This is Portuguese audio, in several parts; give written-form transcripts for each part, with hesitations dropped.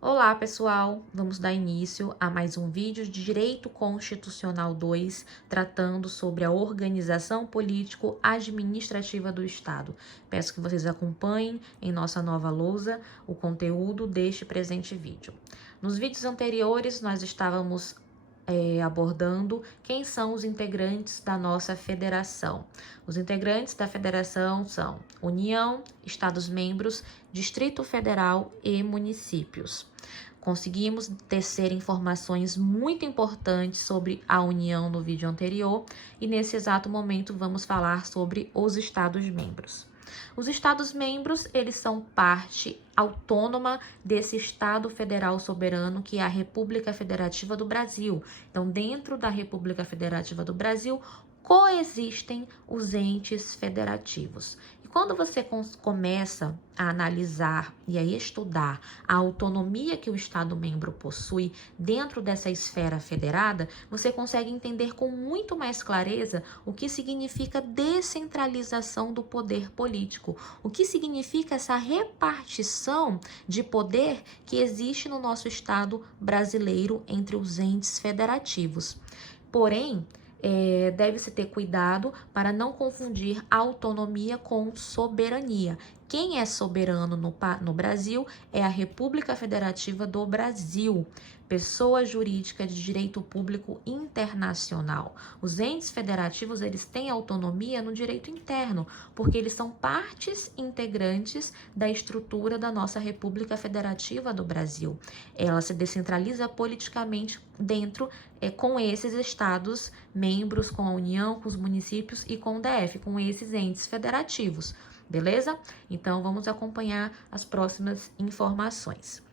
Olá, pessoal! Vamos dar início a mais um vídeo de Direito Constitucional 2, tratando sobre a organização político-administrativa do Estado. Peço que vocês acompanhem em nossa nova lousa o conteúdo deste presente vídeo. Nos vídeos anteriores, nós estávamos abordando quem são os integrantes da nossa federação. Os integrantes da federação são União, Estados-membros, Distrito Federal e municípios. Conseguimos tecer informações muito importantes sobre a União no vídeo anterior e nesse exato momento vamos falar sobre os Estados-membros. Os Estados-membros, eles são parte autônoma desse Estado federal soberano que é a República Federativa do Brasil. Então, dentro da República Federativa do Brasil, coexistem os entes federativos. E quando você começa a analisar e a estudar a autonomia que o Estado-membro possui dentro dessa esfera federada, você consegue entender com muito mais clareza o que significa descentralização do poder político, o que significa essa repartição de poder que existe no nosso Estado brasileiro entre os entes federativos. Porém, deve-se ter cuidado para não confundir autonomia com soberania. Quem é soberano no Brasil é a República Federativa do Brasil, pessoa jurídica de direito público internacional. Os entes federativos, eles têm autonomia no direito interno, porque eles são partes integrantes da estrutura da nossa República Federativa do Brasil. Ela se descentraliza politicamente dentro com esses estados membros, com a União, com os municípios e com o DF, com esses entes federativos, beleza? Então, vamos acompanhar as próximas informações.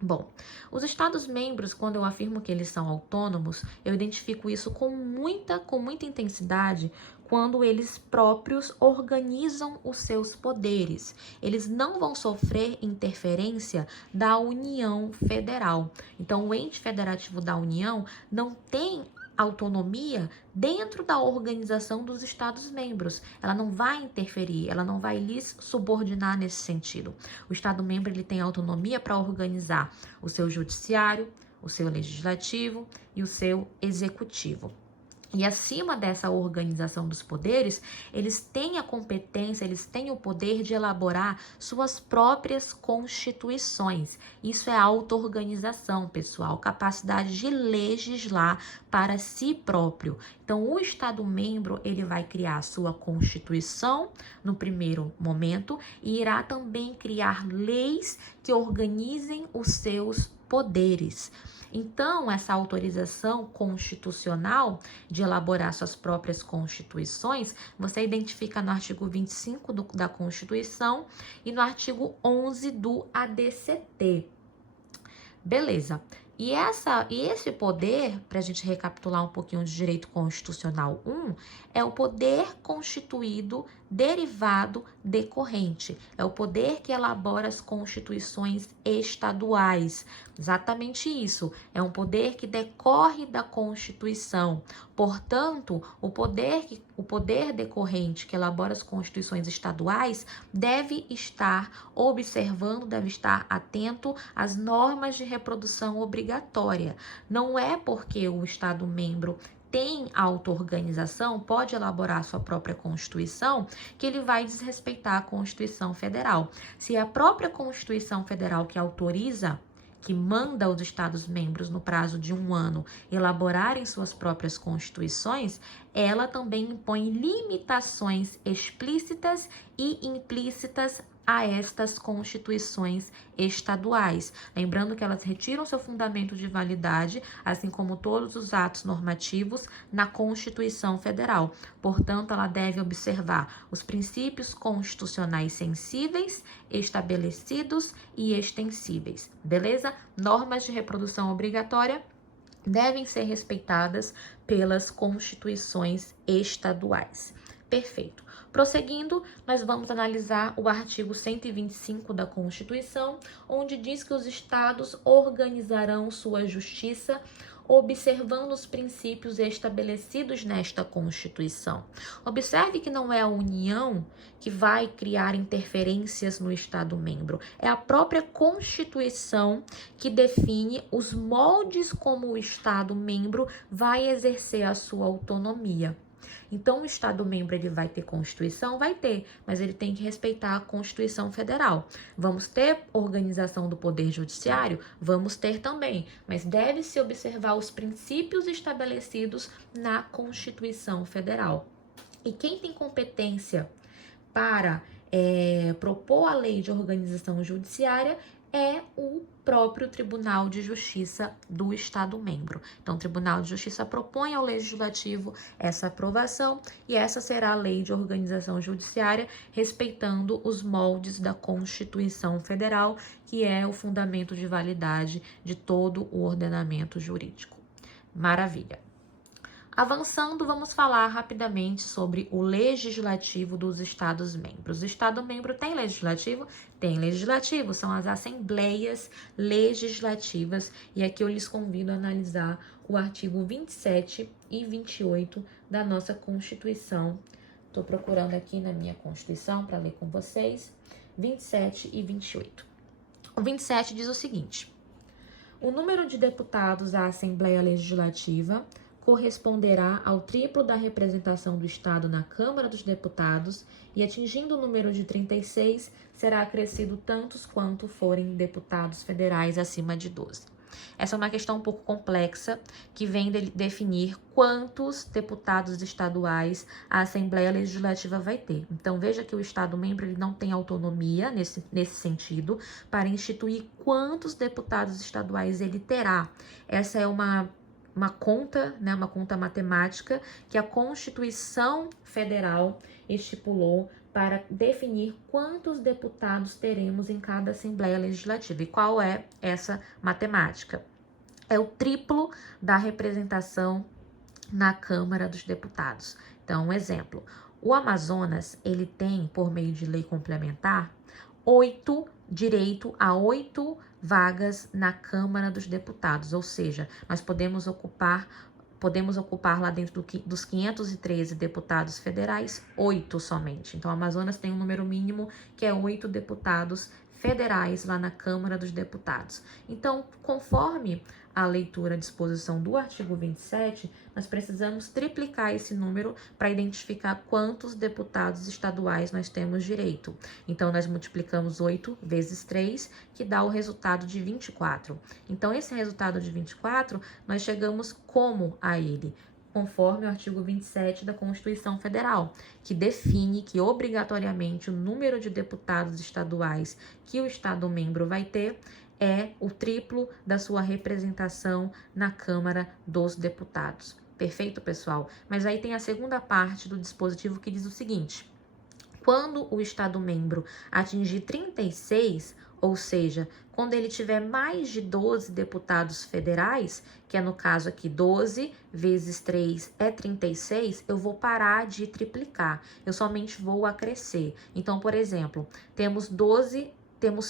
Bom, os Estados-membros, quando eu afirmo que eles são autônomos, eu identifico isso com muita intensidade quando eles próprios organizam os seus poderes. Eles não vão sofrer interferência da União Federal. Então, o ente federativo da União não tem autonomia dentro da organização dos Estados-membros. Ela não vai interferir, ela não vai lhes subordinar nesse sentido. O Estado-membro, ele tem autonomia para organizar o seu judiciário, o seu legislativo e o seu executivo. E acima dessa organização dos poderes, eles têm a competência, eles têm o poder de elaborar suas próprias constituições. Isso é auto-organização, pessoal, capacidade de legislar para si próprio. Então, o Estado-membro, ele vai criar a sua constituição no primeiro momento e irá também criar leis que organizem os seus poderes. Então, essa autorização constitucional de elaborar suas próprias constituições, você identifica no artigo 25 da Constituição e no artigo 11 do ADCT. Beleza. E esse poder, para a gente recapitular um pouquinho de direito constitucional 1, é o poder constituído, derivado, decorrente. É o poder que elabora as constituições estaduais. Exatamente isso. É um poder que decorre da Constituição. Portanto, o poder decorrente que elabora as constituições estaduais deve estar observando, deve estar atento às normas de reprodução obrigatória. Não é porque o Estado-membro tem auto-organização, pode elaborar sua própria Constituição, que ele vai desrespeitar a Constituição Federal. Se é a própria Constituição Federal que autoriza, que manda os Estados-membros, no prazo de 1 ano, elaborarem suas próprias constituições, ela também impõe limitações explícitas e implícitas a estas constituições estaduais. Lembrando que elas retiram seu fundamento de validade, assim como todos os atos normativos, na Constituição Federal. Portanto, ela deve observar os princípios constitucionais sensíveis, estabelecidos e extensíveis. Beleza? Normas de reprodução obrigatória devem ser respeitadas pelas constituições estaduais. Perfeito. Prosseguindo, nós vamos analisar o artigo 125 da Constituição, onde diz que os estados organizarão sua justiça, observando os princípios estabelecidos nesta Constituição. Observe que não é a União que vai criar interferências no Estado-membro, é a própria Constituição que define os moldes como o Estado-membro vai exercer a sua autonomia. Então, o Estado-membro ele vai ter Constituição? Vai ter, mas ele tem que respeitar a Constituição Federal. Vamos ter organização do Poder Judiciário? Vamos ter também, mas deve-se observar os princípios estabelecidos na Constituição Federal. E quem tem competência para propor a lei de organização judiciária é o próprio Tribunal de Justiça do Estado-membro. Então, o Tribunal de Justiça propõe ao Legislativo essa aprovação e essa será a lei de organização judiciária, respeitando os moldes da Constituição Federal, que é o fundamento de validade de todo o ordenamento jurídico. Maravilha! Avançando, vamos falar rapidamente sobre o legislativo dos Estados-membros. O Estado-membro tem legislativo? Tem legislativo, são as assembleias legislativas. E aqui eu lhes convido a analisar o artigo 27 e 28 da nossa Constituição. Estou procurando aqui na minha Constituição para ler com vocês. 27 e 28. O 27 diz o seguinte: o número de deputados à Assembleia Legislativa corresponderá ao triplo da representação do Estado na Câmara dos Deputados e, atingindo o número de 36, será acrescido tantos quanto forem deputados federais acima de 12. Essa é uma questão um pouco complexa, que vem definir quantos deputados estaduais a Assembleia Legislativa vai ter. Então, veja que o Estado-membro ele não tem autonomia nesse sentido para instituir quantos deputados estaduais ele terá. Essa é uma conta, né, uma conta matemática que a Constituição Federal estipulou para definir quantos deputados teremos em cada Assembleia Legislativa. E qual é essa matemática? É o triplo da representação na Câmara dos Deputados. Então, um exemplo, o Amazonas, ele tem, por meio de lei complementar, direito a 8 vagas na Câmara dos Deputados, ou seja, nós podemos ocupar lá dentro dos 513 deputados federais, 8 somente. Então, o Amazonas tem um número mínimo que é 8 deputados federais lá na Câmara dos Deputados. Então, conforme a leitura à disposição do artigo 27, nós precisamos triplicar esse número para identificar quantos deputados estaduais nós temos direito. Então, nós multiplicamos 8 vezes 3, que dá o resultado de 24. Então, esse resultado de 24, nós chegamos como a ele? Conforme o artigo 27 da Constituição Federal, que define que obrigatoriamente o número de deputados estaduais que o Estado-membro vai ter é o triplo da sua representação na Câmara dos Deputados. Perfeito, pessoal? Mas aí tem a segunda parte do dispositivo que diz o seguinte: quando o Estado-membro atingir 36, ou seja, quando ele tiver mais de 12 deputados federais, que é no caso aqui 12 vezes 3 é 36, eu vou parar de triplicar, eu somente vou acrescer. Então, por exemplo, temos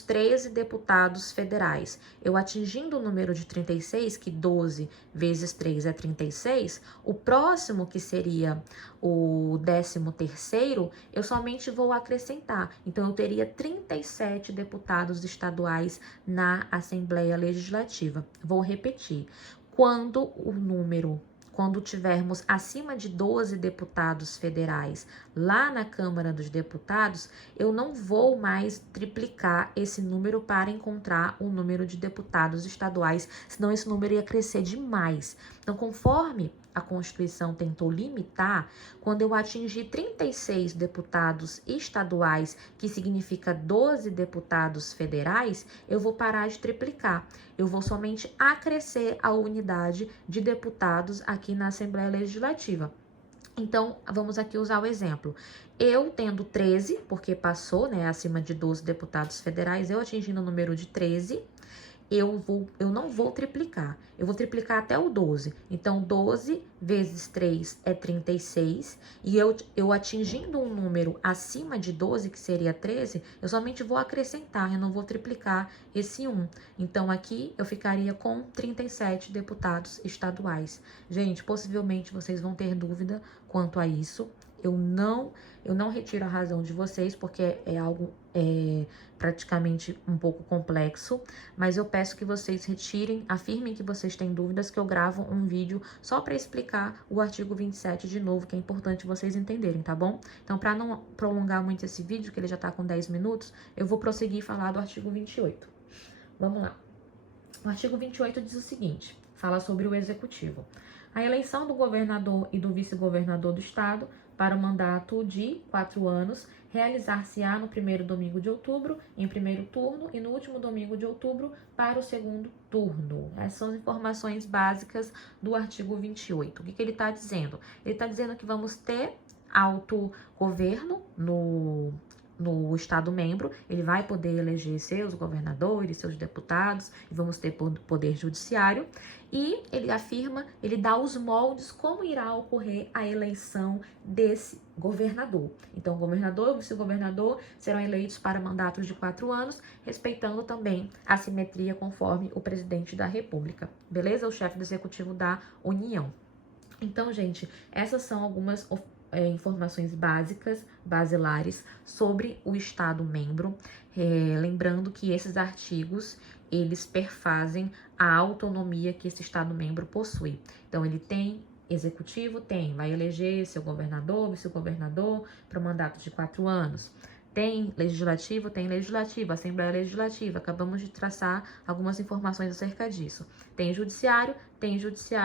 13 deputados federais. Eu atingindo o número de 36, que 12 vezes 3 é 36, o próximo, que seria o 13º, eu somente vou acrescentar. Então, eu teria 37 deputados estaduais na Assembleia Legislativa. Vou repetir. Quando tivermos acima de 12 deputados federais lá na Câmara dos Deputados, eu não vou mais triplicar esse número para encontrar o número de deputados estaduais, senão esse número ia crescer demais. Então, conforme a Constituição tentou limitar, quando eu atingir 36 deputados estaduais, que significa 12 deputados federais, eu vou parar de triplicar. Eu vou somente acrescer a unidade de deputados aqui na Assembleia Legislativa. Então, vamos aqui usar o exemplo. Eu tendo 13, porque passou, né, acima de 12 deputados federais, eu atingindo o número de 13, eu não vou triplicar, eu vou triplicar até o 12. Então, 12 vezes 3 é 36, e eu atingindo um número acima de 12, que seria 13, eu somente vou acrescentar, eu não vou triplicar esse 1. Então, aqui eu ficaria com 37 deputados estaduais. Gente, possivelmente vocês vão ter dúvida quanto a isso. Eu não retiro a razão de vocês, porque é algo praticamente um pouco complexo, mas eu peço que vocês retirem, afirmem que vocês têm dúvidas, que eu gravo um vídeo só para explicar o artigo 27 de novo, que é importante vocês entenderem, tá bom? Então, para não prolongar muito esse vídeo, que ele já tá com 10 minutos, eu vou prosseguir e falar do artigo 28. Vamos lá. O artigo 28 diz o seguinte, fala sobre o executivo. A eleição do governador e do vice-governador do estado para o mandato de 4 anos realizar-se-á no primeiro domingo de outubro, em primeiro turno, e no último domingo de outubro para o segundo turno. Essas são as informações básicas do artigo 28. O que ele está dizendo? Ele está dizendo que vamos ter autogoverno no Estado-membro, ele vai poder eleger seus governadores, seus deputados, e vamos ter poder judiciário, e ele afirma, ele dá os moldes como irá ocorrer a eleição desse governador. Então, o governador e o vice-governador serão eleitos para mandatos de 4 anos, respeitando também a simetria conforme o presidente da República, beleza? O chefe do executivo da União. Então, gente, essas são algumas informações basilares sobre o Estado-membro. Lembrando que esses artigos, eles perfazem a autonomia que esse Estado-membro possui. Então, ele tem executivo, vai eleger seu governador, vice-governador para o mandato de 4 anos. Tem legislativo, Assembleia Legislativa. Acabamos de traçar algumas informações acerca disso. Tem judiciário,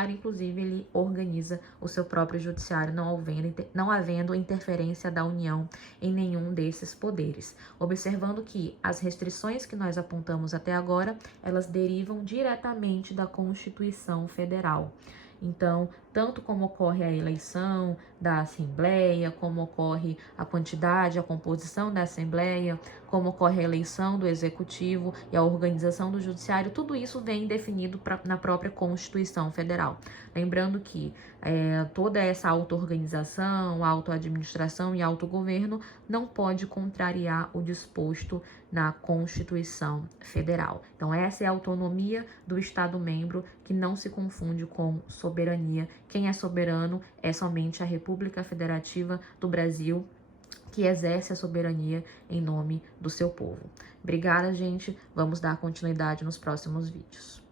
inclusive ele organiza o seu próprio judiciário, não havendo interferência da União em nenhum desses poderes. Observando que as restrições que nós apontamos até agora, elas derivam diretamente da Constituição Federal. Então, tanto como ocorre a eleição da Assembleia, como ocorre a quantidade, a composição da Assembleia, como ocorre a eleição do Executivo e a organização do Judiciário, tudo isso vem definido na própria Constituição Federal. Lembrando que toda essa auto-organização, auto-administração e autogoverno não pode contrariar o disposto na Constituição Federal. Então, essa é a autonomia do Estado-membro, que não se confunde com soberania. Quem é soberano é somente a República Federativa do Brasil, que exerce a soberania em nome do seu povo. Obrigada, gente. Vamos dar continuidade nos próximos vídeos.